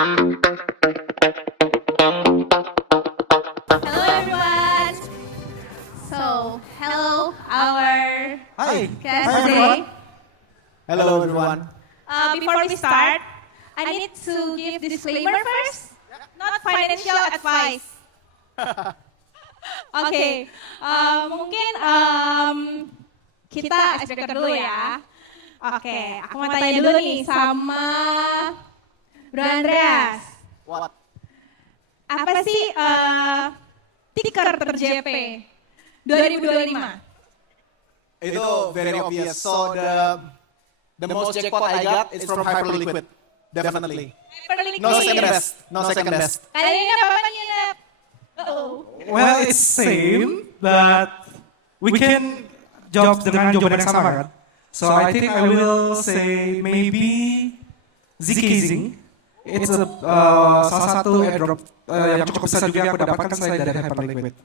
Hello everyone. Hello our Hi. class Hi, today. everyone. Hello, everyone. Before we start, I need to give disclaimer first. Not financial advice. Oke, mungkin kita icebreaker dulu ya. Oke, aku mau tanya dulu nih sama Bro Andreas. What? Apa sih ticker ter-JP 2025? Itu very obvious. So the most jackpot I got is from Hyperliquid. Definitely. Hyperliquid. No second best. No second best. Kali ini apa Yunep? Well, it's same, but we can jawab dengan jawaban yang sama kan? So I think I will say maybe Zkazing. It's salah satu airdrop yang cukup besar juga yang aku dapatkan selain dari Hyperliquid.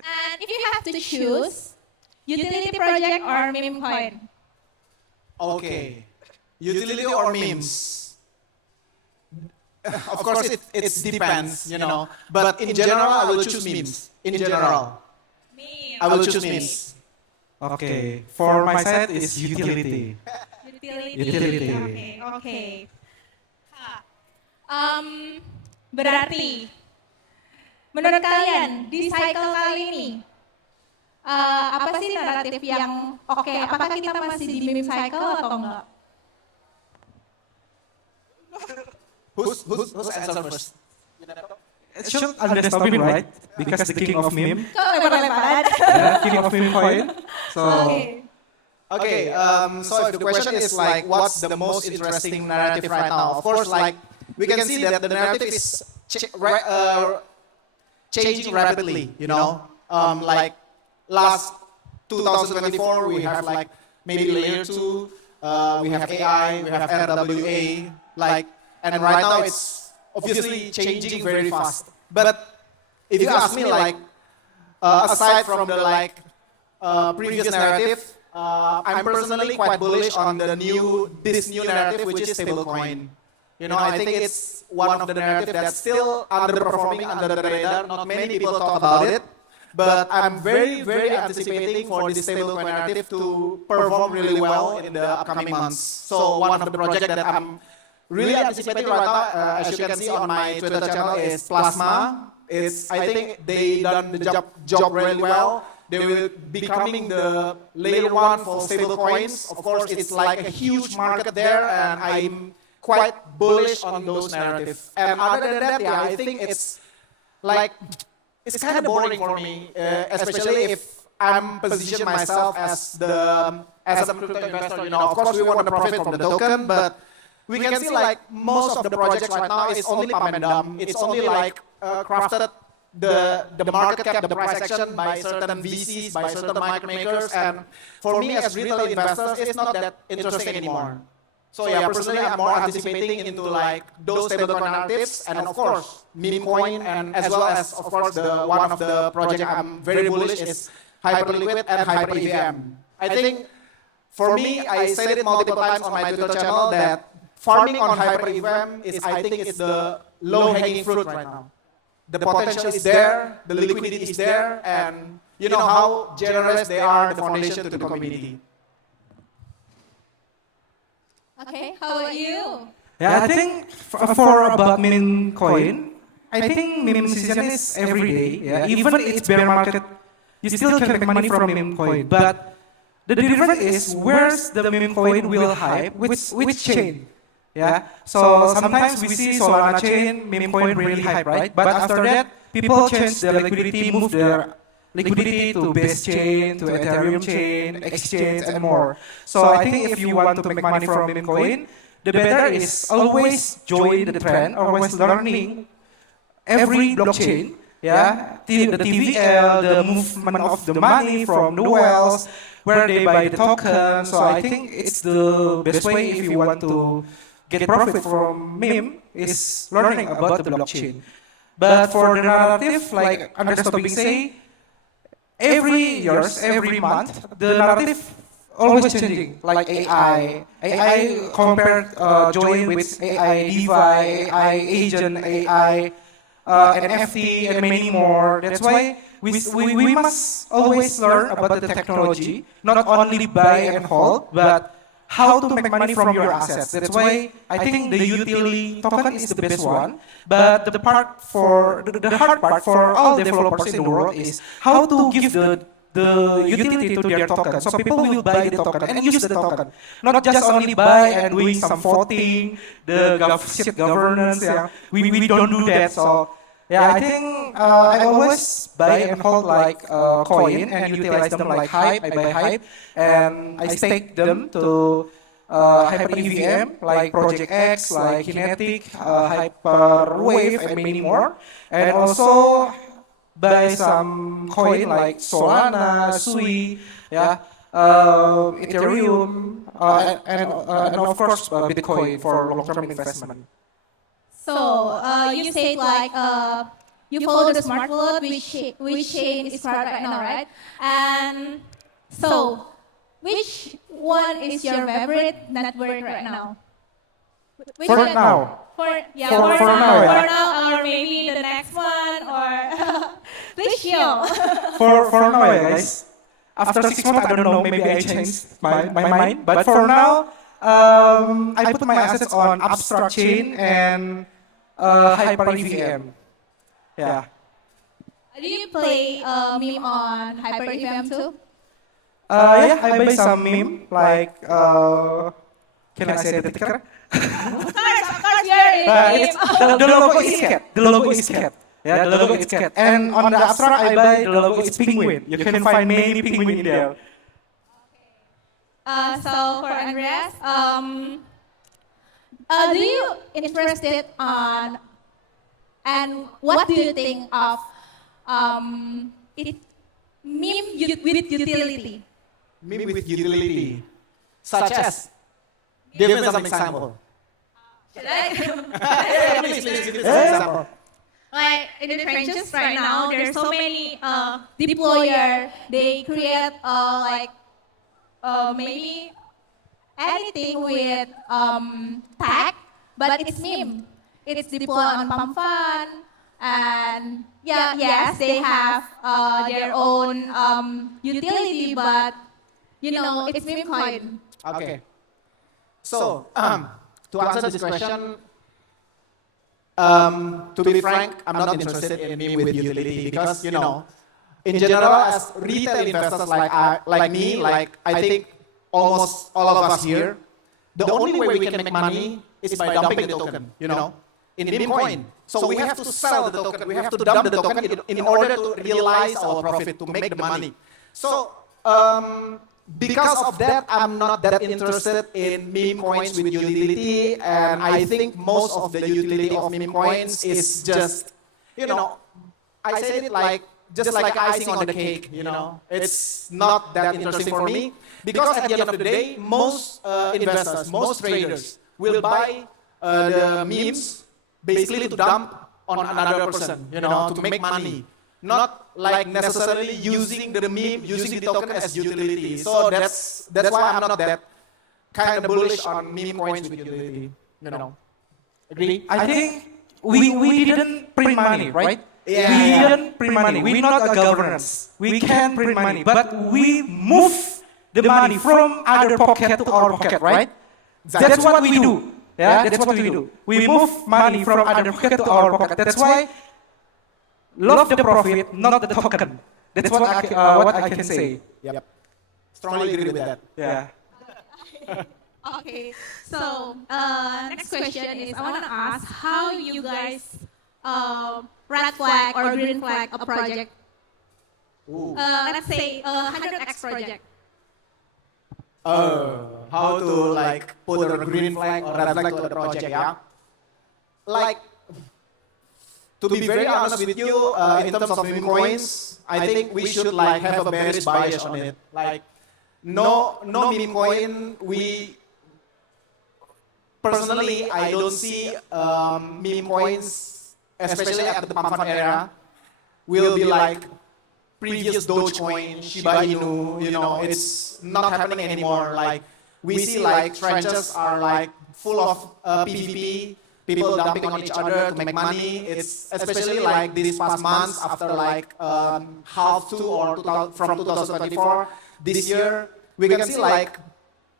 And if you have to choose, utility project or meme coin? Okay. Utility or memes? Of course, it depends, you know. But in general, I will choose memes. In general, Meme. I will choose memes. Okay, for my side is utility. Utility. Oke. Berarti menurut kalian di cycle kali ini apa sih naratif yang oke? Apakah kita masih di meme cycle atau enggak? Who's answer first? It should understanding, right? Because the king of meme, Kok lempar-lemparan? yeah, king of meme coin. So Okay, so if the question is like, what's the most interesting narrative right now? Of course, like, we can see that the narrative is changing rapidly, you know? Like, last 2024, we have like, maybe layer 2, we have AI, we have RWA, like, and right now it's obviously changing very fast. But if you ask me, like, aside from the like previous narrative, I'm personally quite bullish on this new narrative, which is stablecoin. You know, I think it's one of the narrative that's still underperforming under the radar. Not many people talk about it, but I'm very, very anticipating for this stablecoin narrative to perform really well in the upcoming months. So one of the projects that I'm really anticipating right now, as you can see on my Twitter channel, is Plasma. I think they done the job really well. They will be becoming the layer 1 for stable coins. Of course, it's like a huge market there, and I'm quite bullish on those narratives. And other than that, yeah, I think it's like, it's kind of boring for me, especially if I'm positioned myself as a crypto investor. You know, of course, we want to profit from the token, but we can see like most of the projects right now is only pump and dump. It's only like crafted the market cap, the price action by certain VCs, by certain market makers, and for me as retail investors, it's not that interesting anymore. So yeah, personally, I'm more anticipating into like those stablecoin narratives, and of course, meme coin, and as well as of course the one of the project I'm very bullish is Hyperliquid and Hyper EVM. I think for me, I said it multiple times on my Twitter channel that farming on Hyper EVM is, I think, it's the low-hanging fruit right now. The potential is there, the liquidity is there, and you know how generous they are, the foundation to the community. Okay, how about you? yeah, I think for about meme coin, I think meme season is every day. Yeah, even it's bear market, you still can make money from meme coin. But the difference is where's the meme coin will hype, which chain. Yeah, so sometimes we see Solana chain, meme coin really hype, right? But after that, people change their liquidity, move their liquidity to Base chain, to Ethereum chain, exchange, and more. So I think if you want to make money from meme coin, the better is always join the trend, always learning every blockchain. Yeah, the TVL, the movement of the money from the whales, where they buy the token. So I think it's the best way if you want to get profit from meme is learning about the blockchain. But for the narrative, like Andres Tobing say, every years, every month, the narrative always changing, like AI. AI compared join with AI DeFi, AI agent, AI NFT, and many more. That's why we must always learn about the technology, not only buy and hold, but how to make money from your assets. That's why I think the utility token is the best one. But the hard part for all developers in the world is how to give the utility to their token. So people will buy the token and use the token. Not just only buy and doing some voting, the shit governance. Yeah, we don't do that. So yeah, I think I always buy and hold like coin and utilize them like Hype. I buy Hype and I stake them to Hyper EVM like Project X, like Kinetic, Hyperwave, and many more. And also buy some coin like Solana, Sui, yeah, Ethereum, and of course Bitcoin for long-term investment. So you said like you follow the smart wallet, which chain is smart right now, right? And so which one is your favorite network right now? Which For one? now. For For now, yeah. for now, or maybe the next one, or please show. For now, yeah, guys. After 6 months, I don't know. Maybe I changed my mind. But for now, I put my assets on Abstract Chain and Hyper EVM. Yeah. Do you play meme on Hyper EVM too? Yeah, I buy some meme like. Can I say the ticker? Of course, you're in It's, meme. the logo is cat. The logo is cat. Yeah, the logo is cat. And on the abstract, I buy the logo is penguin. You can find many penguin in there. So for Andreas, do you interested on and what do you think of it meme with utility? Meme with utility, such as. Give me some example. Should I? Yeah, please, give me some example. Like in the trenches right now, there's so many deployer. They create maybe anything with tag, but it's meme. It's deployed on PumpFun, and yes, they have their own utility, but it's meme coin. Okay. So, to answer this question, to be frank, I'm not interested in meme with utility because, in general, as retail investors like me, like I think almost all of us here, the only way we can make money is by dumping the token, in meme coin. So we have to sell the token, we have to dump the token in order to realize our profit, to make the money. So, because of that, I'm not that interested in meme coins with utility, and I think most of the utility of meme coins is just, I said it like, just like icing on the cake, It's not that interesting for me, because at the end of the day, most investors, most traders will buy the memes basically to dump on another person, to make money. Not like necessarily using the meme, using the token as utility. So that's why I'm not that kind of bullish on meme coins with utility. Agree? I think we didn't print money, right? Yeah. We didn't print money. We're not a governance. We can print money, but we move the money from other pocket to our pocket, right? Exactly. That's what we do. Yeah, that's what we do. We move money from other pocket to our pocket. That's why love the profit, not the token. That's what I can say. Yep. Strongly agree with that. Yeah. Okay, so next question is I want to ask how you guys red flag or green flag a project. Let's say 100x project. How to like put a green flag or red flag to the project, yeah? Like, to be very honest with you, in terms of meme coins, I think we should like have a bearish bias on it. Like, no meme coin. Personally, I don't see meme coins, especially at the PumpFun era, will be like previous Dogecoin, Shiba Inu, you know, it's not happening anymore. Like we see like trenches are like full of PvP, people dumping on each other to make money. It's especially like these past months after like half two or from 2024 this year, we can see like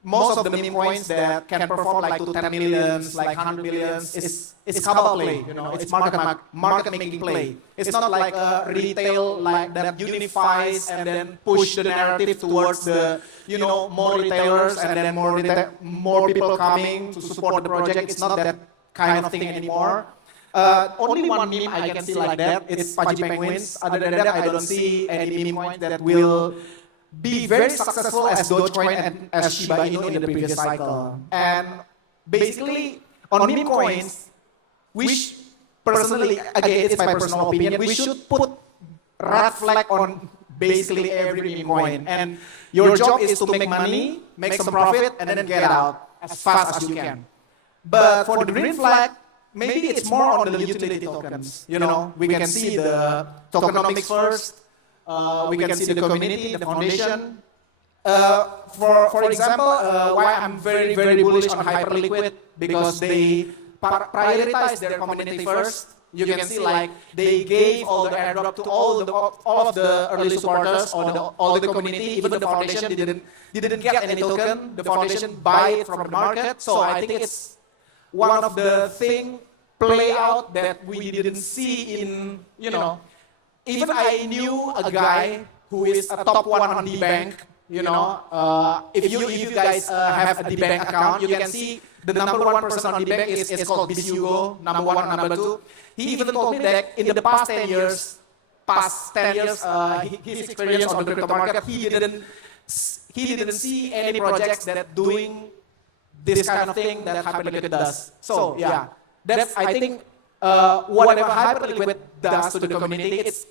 most of the meme coins that can perform like to 10 millions, like 100 millions, it's Cabal play, you know, it's market making play. It's not like a retail like that unifies and then push the narrative towards the, you know, more retailers and then more people coming to support the project. It's not that kind of thing anymore. Only one meme I can see like that, it's Pudgy Penguins. Other than that, I don't see any meme coin that will be very successful as Dogecoin and as Shiba Inu in the previous cycle. And basically, on meme coins, personally, again, it's my personal opinion, we should put red flag on basically every meme coin. And your job is to make money, make some profit, and then get out as fast as you can. But for the green flag, maybe it's more on the utility tokens. You know, we can see the tokenomics first. We can see the community, the foundation. For example, why I'm very bullish on Hyperliquid, because they prioritize their community first. You can see like they gave all the airdrop to all of the early supporters, all the community, even the foundation didn't get any token. The foundation buy it from the market. So I think it's one of the thing play out that we didn't see in, you know. Even I knew a guy who is a top one on DBank, you know. If you guys have a DBank account, you can see the number one person on DBank is called BC Hugo, number one and number two. He even told me that in the past 10 years, his experience on the crypto market, he didn't see any projects that doing this kind of thing that Hyperliquid does. So yeah, that's I think whatever Hyperliquid does to the community, it's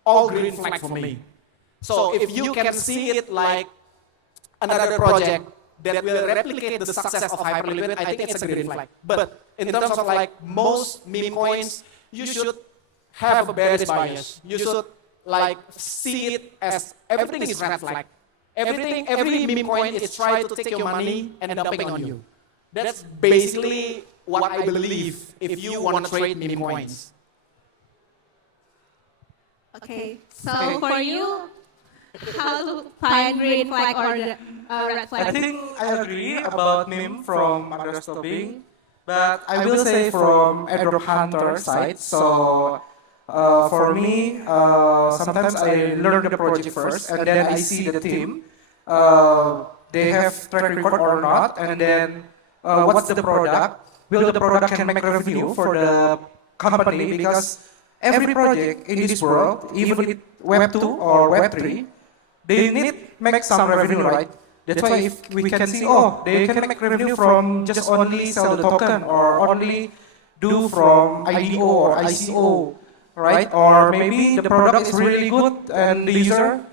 all green flag for me. So if you can see it like another project that will replicate the success of Hyperliquid, I think it's a green flag. But in terms of like most meme coins, you should have a bearish bias. You should like see it as everything is red flag. Every meme coin is trying to take your money and dumping on you. That's basically what I believe if you want to trade meme coins. Okay, so for you, how to find green flag or the red flag? I think I agree about meme from Andreas Tobing, but I will say from Airdrop Hunter side. So for me, sometimes I learn the project first, and then I see the team. They have track record or not, and then what's the product? Will the product can make revenue for the company? Because every project in this world, even it Web 2 or Web 3, they need make some revenue, right? That's why if we can see, oh, they can make revenue from just only sell the token or only do from IDO or ICO, right? Or maybe the product is really good and the user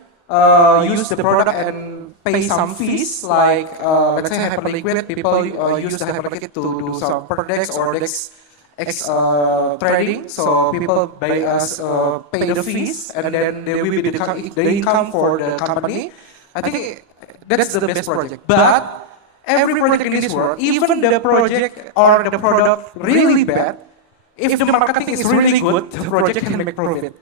use the product and pay some fees, like let's say Hyperliquid, people use the Hyperliquid to do some per DEX or DEX X trading, so people by us pay the fees, and then they will be the income for the company. I think that's the best project. But every project in this world, even the project or the product really bad, if the marketing is really good, the project can make profit.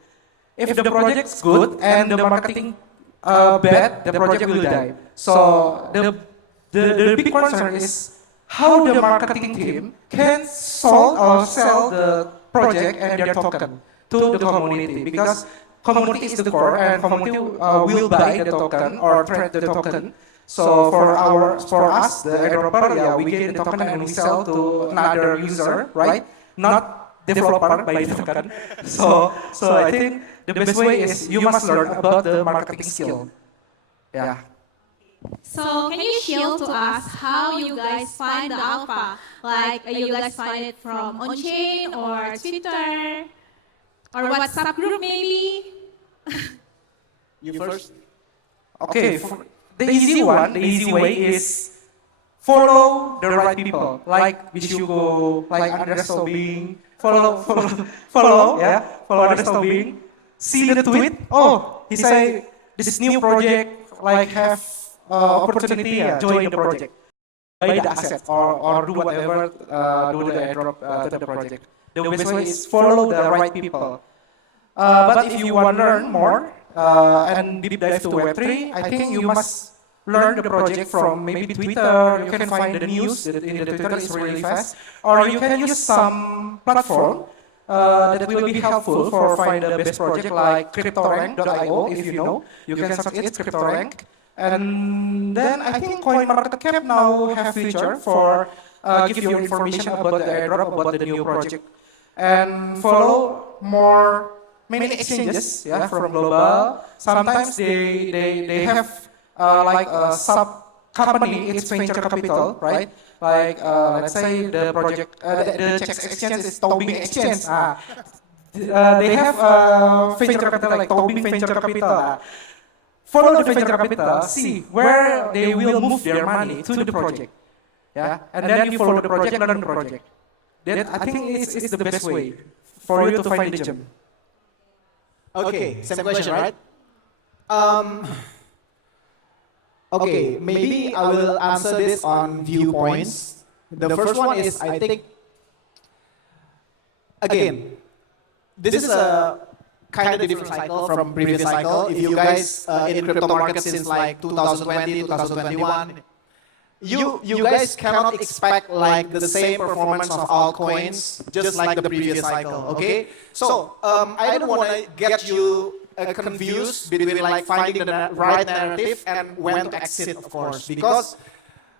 If the project's good and the marketing bad, the project will die. So the big concern is how the marketing team can solve or sell the project and their token to the community, because community is the core and community will buy the token or trade the token. So for us, the airdropper, yeah, we get the token and we sell to another user, right? Not developer buy the token. So I think the best way is you must learn about the marketing skill. Yeah. So can you share to us how you guys find the alpha? Like you guys find it from on-chain or Twitter or WhatsApp group maybe? You first? Okay, the easy way is follow the right people. Like Vishugo, like Andreas Tobing, follow Andreas Tobing. see the tweet. Oh, he say this new project like have opportunity, join the project, buy the asset or do whatever, do the airdrop to the project. The best way is follow the right people. But if you want to learn more and deep dive to Web3, I think you must learn the project from maybe Twitter. You can find the news in the Twitter is really fast, or you can use some platform that will be helpful for find the best project like CryptoRank.io. If you know, you can search it CryptoRank. And then I think CoinMarketCap now have feature for give you information about the airdrop, about the new project, and follow many exchanges, from global. Sometimes they have like a sub company, it's venture capital, right? Like let's say the project, the Czech exchange is Tobing Exchange. They have venture capital like Tobing Venture Capital. Follow the venture capital, see where they will move their money to the project, and then you follow the project, learn the project. That I think is the best way for you to find the gem. Okay, same question, right? Okay, maybe I will answer this on viewpoints. The first one is, I think, again, this is a kind of different cycle from previous cycle. If you guys in crypto market since like 2020, 2021, you guys cannot expect like the same performance of altcoins just like the previous cycle, okay? So I don't want to get you confused between like finding the right narrative and when to exit, of course, because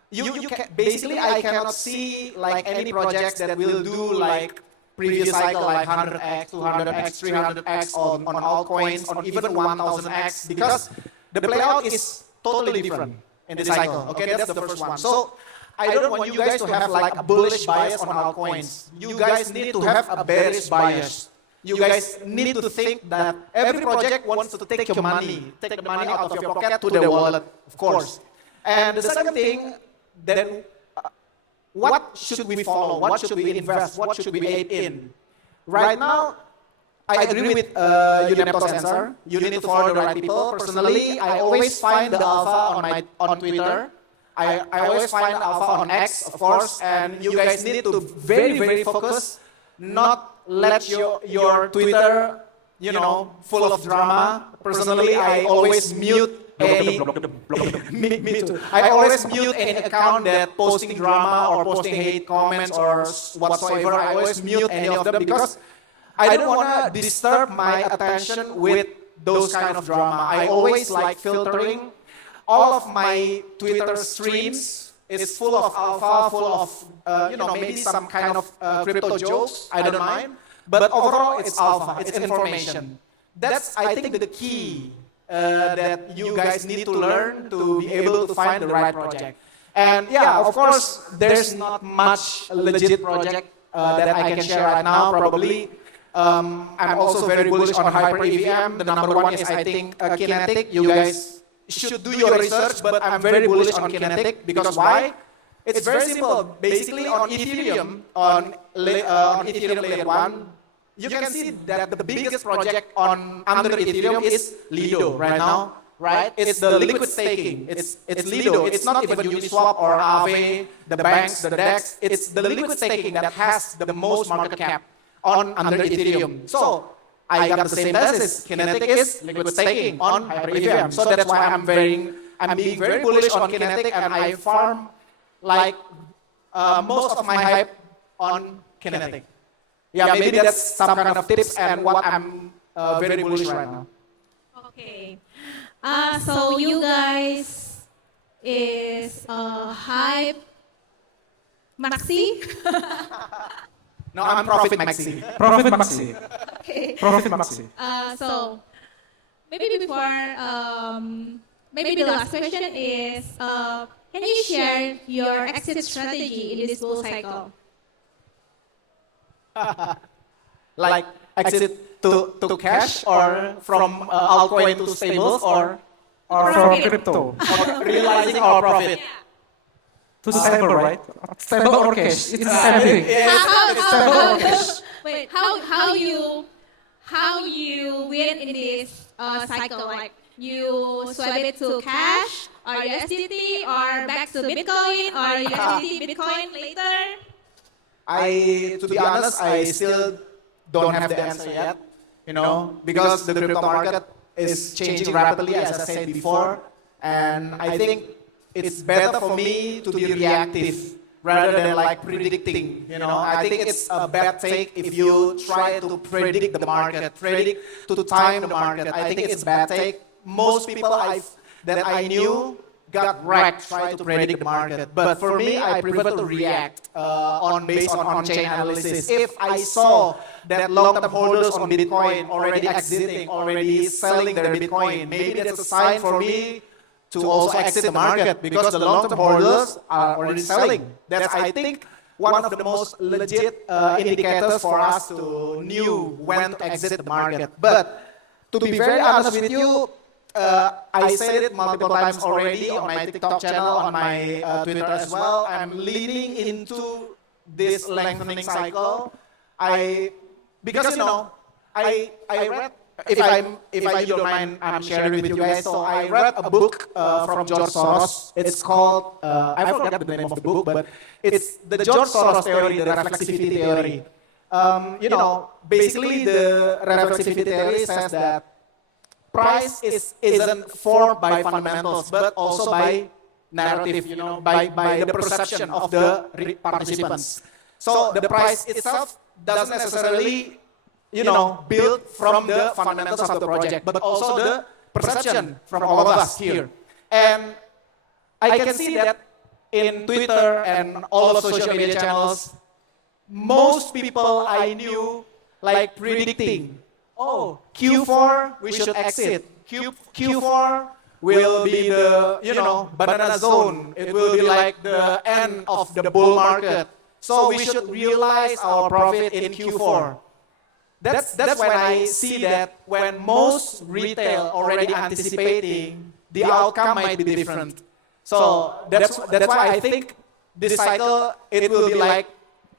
you can, basically I cannot see like any projects that will do like previous cycle like 100x, 200x, 300x on altcoins, on even 1000x, because the playout is totally different in this cycle. Okay, that's the first one. So I don't want you guys to have like a bullish bias on altcoins. You guys need to have a bearish bias. You guys need to think that every project wants to take your money, take the money out of your pocket to the wallet, of course. And the second thing, then what should we follow? What should we invest? What should we aid in? Right now, I agree with Unepto's answer. You need to follow the right people. Personally, I always find the alpha on Twitter. I always find alpha on X, of course. And you guys need to very focus, not let your Twitter, full of drama. Personally, I always mute me too. I always mute any account that posting drama or posting hate comments or whatsoever. I always mute any of them because I don't want to disturb my attention with those kind of drama. I always like filtering. All of my Twitter streams is full of alpha, full of maybe some kind of crypto jokes. I don't mind, but overall it's alpha. It's information. That's I think the key that you guys need to learn to be able to find the right project. And yeah, of course, there's not much legit project that I can share right now. Probably, I'm also very bullish on Hyper EVM. The number one is I think Kinetic. You guys should do your research, but I'm very bullish on Kinetic because why? It's very simple. Basically, on Ethereum, on Ethereum layer 1, you can see that the biggest project under Ethereum is Lido right now, right? It's the liquid staking. It's Lido. It's not even Uniswap or Aave, the banks, the DEX. It's the liquid staking that has the most market cap under Ethereum. So I got the same thesis. Kinetic is liquid staking on HyperEVM. So that's why I'm being very bullish on Kinetic, and I farm like most of my hype on Kinetic. Yeah, maybe that's some kind of tips and what I'm very bullish right now. Okay. So you guys is hype Maxi? No, I'm Profit Maxi. Profit Maxi. Okay. Profit Maxi. So maybe before maybe the last question is can you share your exit strategy in this bull cycle? Like exit to cash or from altcoin to stables or from crypto. realizing our profit. To stable, right? Stable or cash? It's everything. Wait, how you win in this cycle. Like you swap it to cash or USDT or back to Bitcoin or USDT Bitcoin later. To be honest, I still don't have the answer yet, because the crypto market is changing rapidly, as I said before, and I think it's better for me to be reactive rather than like predicting. I think it's a bad take if you try to predict the market, predict to time the market. I think it's bad take. Most people that I knew got wrecked trying to predict the market. But for me, I prefer to react based on on-chain analysis. If I saw that long-term holders on Bitcoin already exiting, already selling their Bitcoin, maybe that's a sign for me to also exit the market because the long-term holders are already selling. That's, I think, one of the most legit indicators for us to know when to exit the market. But to be very honest with you, I said it multiple times already on my TikTok channel, on my Twitter as well. I'm leaning into this lengthening cycle. Because I read. If you don't mind, I'm sharing with you guys. So I read a book from George Soros. It's called I forgot the name of the book, but it's the George Soros theory, the reflexivity theory. Basically the reflexivity theory says that price isn't formed by fundamentals, but also by narrative, by the perception of the participants. So the price itself doesn't necessarily, build from the fundamentals of the project, but also the perception from all of us here. And I can see that in Twitter and all of social media channels, most people I knew like predicting, Q4 we should exit. Q4 will be the banana zone. It will be like the end of the bull market. So we should realize our profit in Q4. That's when I see that when most retail already anticipating, the outcome might be different. So that's why I think this cycle it will be like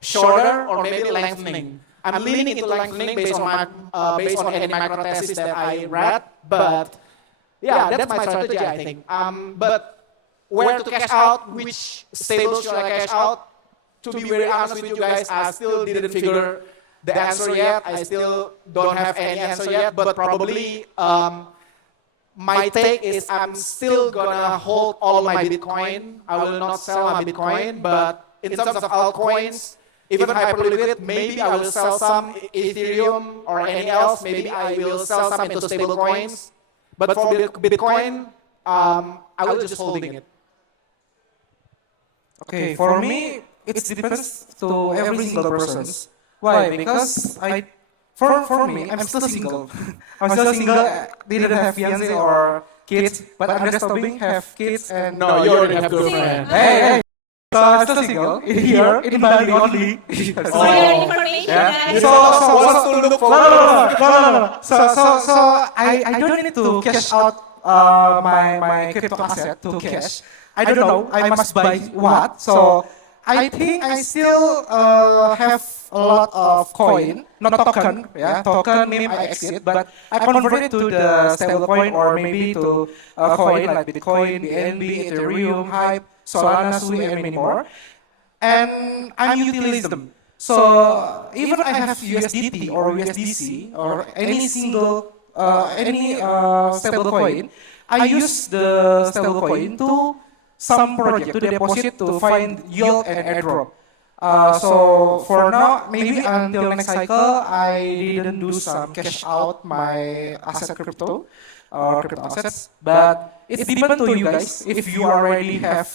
shorter or maybe lengthening. I'm leaning into lengthening based on any macro thesis that I read, but yeah, that's my strategy, I think. But where to cash out, which stable should I cash out? To be very honest with you guys, I still didn't figure the answer yet. I still don't have any answer yet, but probably my take is I'm still gonna hold all my Bitcoin. I will not sell my Bitcoin, but in terms of altcoins, even hyperliquid, maybe I will sell some Ethereum or any else. Maybe I will sell some into stable coins. But for Bitcoin, I will just holding it. Okay, for me, it depends to every single person. Why? Because for me, I'm still single. I'm still single, didn't have fiancé or kids, but I'm just stopping, have kids and... No, you already have girlfriend. Hey! So I'm still single, here, in Bali only. For your information, guys. So what's to look for? No. So I don't need to cash out my crypto asset to cash. I don't know, I must buy what. So I think I still have a lot of coin, not token, token maybe I exit, but I convert it to the stable coin or maybe to a coin like Bitcoin, BNB, Ethereum, Hype, Solana, Sui, and many more. And I'm utilizing them. So even I have USDT or USDC or any single, any stable coin, I use the stable coin to some project to deposit to find yield and airdrop. So for now, maybe until next cycle, I didn't do some cash out my asset crypto or crypto assets. But it depends to you guys. If you already have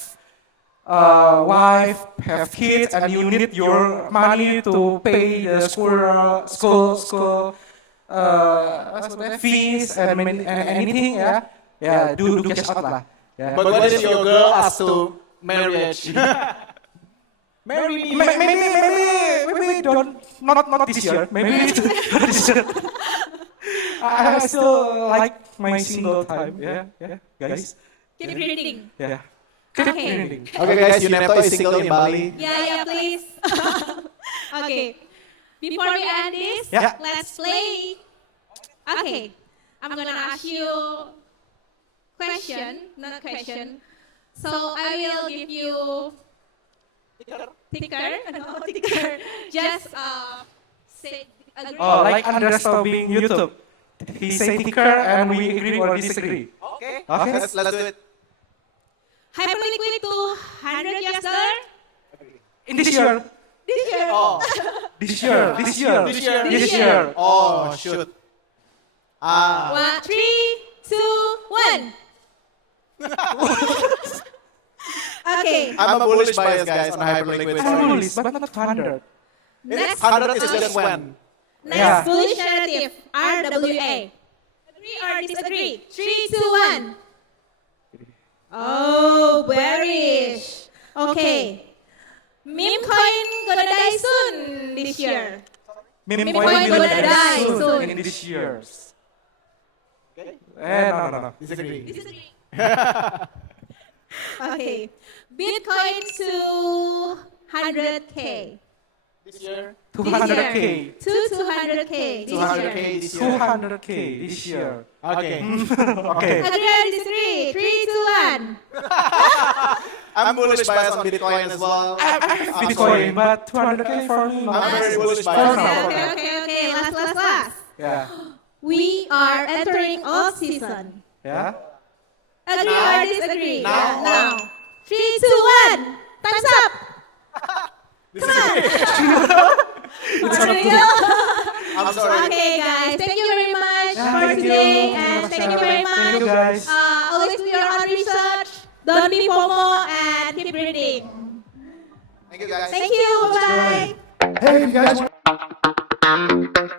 wife, have kids, and you need your money to pay the school fees and anything, do cash out lah. Yeah. But what if your girl asks to marriage? Marry me. Maybe not this year. Maybe not this year. I still like my single time. Yeah, guys. Keep reading. Yeah. Okay. Okay, guys, Yuneto is single in Bali. Yeah, please. Okay. Before we end this, let's play Okay, I'm gonna ask you question, not question. So I will give you ticker, no ticker. Just say agree. Oh, like Andres being YouTube. He say ticker and we agree or disagree. Okay. Okay. Let's do it. Hyperliquid to $100. In this year. This year. Oh, This year. This year. this year. This year. Oh, shoot. Ah. 3, 2, 1. Okay. I'm a bullish bias, guys, on hyperliquid. I'm bullish, but not 100. Next, 100 is just when. next Yeah. bullish narrative. RWA. Agree or disagree? 3, 2, 1. Oh, bearish. Okay. Meme coin gonna die soon this year. Meme coin coin will gonna die soon soon. in this years. Okay. No. Disagree. Disagree. Okay. Bitcoin to 100K. This year. 200K. To 200K. This 200K year. this year. 200K this year. Okay. Okay. Agree or disagree? 3, 2, 1. I'm bullish bias on Bitcoin as well. I'm sorry. Bitcoin, but 200K for me. I'm very bullish For bias. now. Okay. Last. Yeah. We are entering off season. Yeah. Agree Now? or disagree? Now? Yeah, now. 3, 2, 1. Time's up. Disagree. I'm sorry. Okay, guys. Thank you very much Yeah, for thank you. today, and thank you very Thank you, much. guys. Always do your own research. Don't be FOMO and keep reading. Thank you, guys. Thank you. Bye bye. Hey, you guys.